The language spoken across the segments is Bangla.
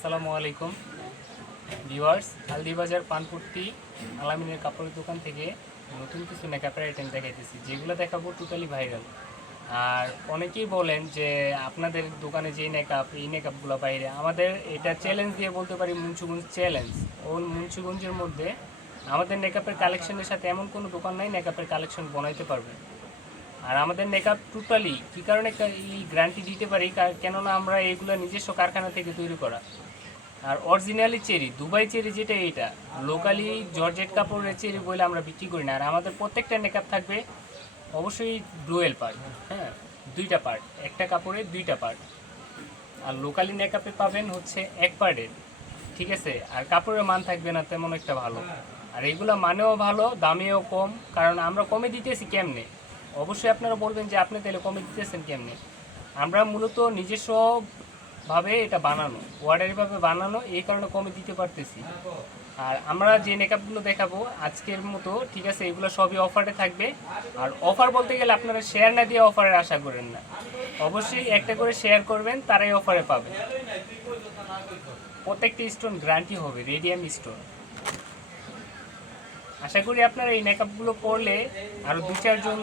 আসসালামু আলাইকুম ভিউয়ার্স, হালদিবাজার পানপট্টি আলামিনের কাপড়ের দোকান থেকে নতুন কিছু মেকআপের আইটেম দেখাইতেছি, যেগুলো দেখাবো টোটালি ভাইরাল। আর অনেকেই বলেন যে আপনাদের দোকানে যে মেকআপ, এই মেকআপগুলো বাইরে, আমাদের এটা চ্যালেঞ্জ দিয়ে বলতে পারি, মুন্সিগঞ্জ চ্যালেঞ্জ। মুন্সিগঞ্জের মধ্যে আমাদের মেকআপের কালেকশনের সাথে এমন কোনো দোকান নাই মেকআপের কালেকশন বানাইতে পারবে। আর আমাদের মেকআপ টোটালি কী কারণে এই গ্যারান্টি দিতে পারি, কেননা আমরা এগুলো নিজস্ব কারখানা থেকে তৈরি করা। আর অরিজিনালি চেরি, দুবাই চেরি যেটা, এটা লোকালি জর্জেট কাপড়ের চেরি বলে আমরা বিক্রি করি না। আর আমাদের প্রত্যেকটা মেকআপ থাকবে অবশ্যই ডুয়েল পার্ট, হ্যাঁ, দুইটা পার্ট, একটা কাপড়ের দুইটা পার্ট। আর লোকালি মেকআপে পাবেন হচ্ছে এক পার্টের, ঠিক আছে। আর কাপড়ের মান থাকবে না তেমন একটা ভালো। আর এগুলো মানেও ভালো, দামেও কম, কারণ আমরা কমে দিতেছি কেমনে। অবশ্যই আপনারা বলবেন যে আপনি তাহলে কমে দিতেছেন কেমনে। আমরা মূলত নিজস্বভাবে এটা বানানো, অর্ডারিভাবে বানানো, এই কারণে কমে দিতে পারতেছি। আর আমরা যে মেকআপগুলো দেখাবো আজকের মতো, ঠিক আছে, এগুলো সবই অফারে থাকবে। আর অফার বলতে গেলে আপনারা শেয়ার না দিয়ে অফারের আশা করেন না, অবশ্যই একটা করে শেয়ার করবেন, তারাই অফারে পাবে। প্রত্যেকটি স্টোন গ্যারান্টি হবে, রেডিয়াম স্টোন। আশা করি আপনারা এই মেকআপগুলো করলে আরও দু চারজন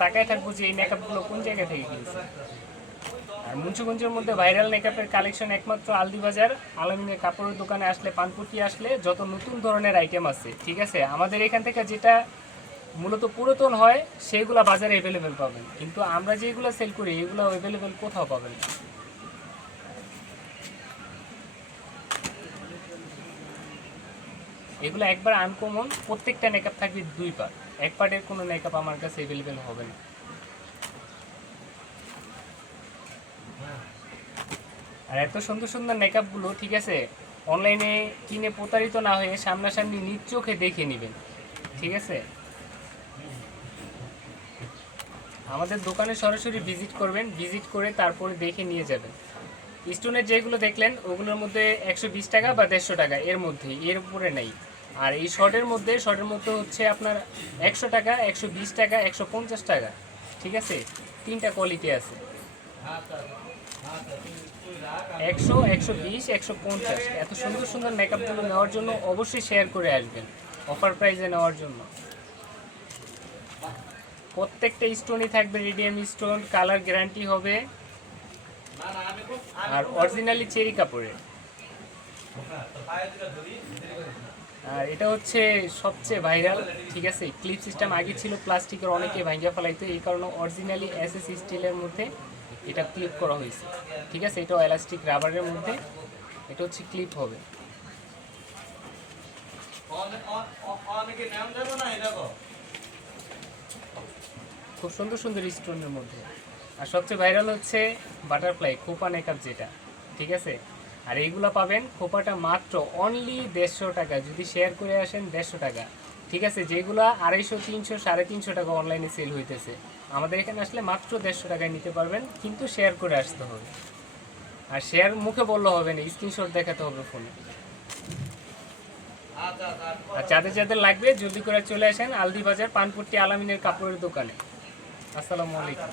তাকায় থাকবো যে এই মেকআপগুলো কোন জায়গা থেকে কিনছে। আর মুন্সিগঞ্জের মধ্যে ভাইরাল মেকআপের কালেকশন একমাত্র আলদিবাজার আলামিনের কাপড়ের দোকানে আসলে, পানপট্টি আসলে যত নতুন ধরনের আইটেম আছে, ঠিক আছে, আমাদের এখান থেকে যেটা মূলত পুরাতন হয় সেইগুলো বাজারে অ্যাভেলেবেল পাবেন, কিন্তু আমরা যেগুলো সেল করি এগুলো অ্যাভেলেবেল কোথাও পাবেন না। এগুলো একবার আনকমন, প্রত্যেকটা মেকআপ থাকবে দুই পার্ট, এক পার্টের কোনো মেকআপ আমার কাছে অ্যাভেলেবেল হবে না। আর এত সুন্দর সুন্দর মেকআপগুলো, ঠিক আছে, অনলাইনে কিনে প্রতারিত না হয়ে সামনাসামনি নিজ চোখে দেখে নেবেন, ঠিক আছে। আমাদের দোকানে সরাসরি ভিজিট করবেন, ভিজিট করে তারপরে দেখে নিয়ে যাবেন। স্টোনের যেগুলো দেখলেন ওগুলোর মধ্যে 120 টাকা বা 150 টাকা, এর মধ্যেই, এর উপরে নেই। আর এই শর্টের মধ্যে হচ্ছে আপনার 100 টাকা, 120 টাকা, 150 টাকা, ঠিক আছে, তিনটা কোয়ালিটি আছে, 100, 120, 150। এত সুন্দর সুন্দর মেকআপগুলো নেওয়ার জন্য অবশ্যই শেয়ার করে আসবেন, অফার প্রাইসে নেওয়ার জন্য। প্রত্যেকটা স্টোনই থাকবে রেডিয়াম স্টোন, কালার গ্যারান্টি হবে, আর অরিজিনালি চেরি কাপড়ের। আর এটা হচ্ছে সবচেয়ে ভাইরাল, ঠিক আছে। ক্লিপ সিস্টেম আগে ছিল প্লাস্টিকের, অনেকে ভাঙিয়া ফেলাইতো, এই কারণে অরিজিনালি এসএস স্টিলের মধ্যে এটা ক্লিপ করা হয়েছে, ঠিক আছে। এটাও এলাস্টিক রাবারের মধ্যে, এটা হচ্ছে ক্লিপ হবে। খুব সুন্দর সুন্দর স্টোনের মধ্যে। আর সবচেয়ে ভাইরাল হচ্ছে বাটারফ্লাই খোপা মেকআপ যেটা, ঠিক আছে। আর এইগুলো পাবেন খোপাটা মাত্র অনলি 150 টাকা, যদি শেয়ার করে আসেন 150 টাকা, ঠিক আছে। যেগুলো 250, 300, 350 টাকা অনলাইনে সেল হইতেছে, আমাদের এখানে আসলে মাত্র 150 টাকায় নিতে পারবেন, কিন্তু শেয়ার করে আসতে হবে। আর শেয়ার মুখে বললে হবে না, স্ক্রিনশট দেখাতে হবে ফোনে। আর যাদের যাদের লাগবে জলদি করে চলে আসেন আলদিবাজার পানপট্টি আলামিনের কাপড়ের দোকানে। আসসালামু আলাইকুম।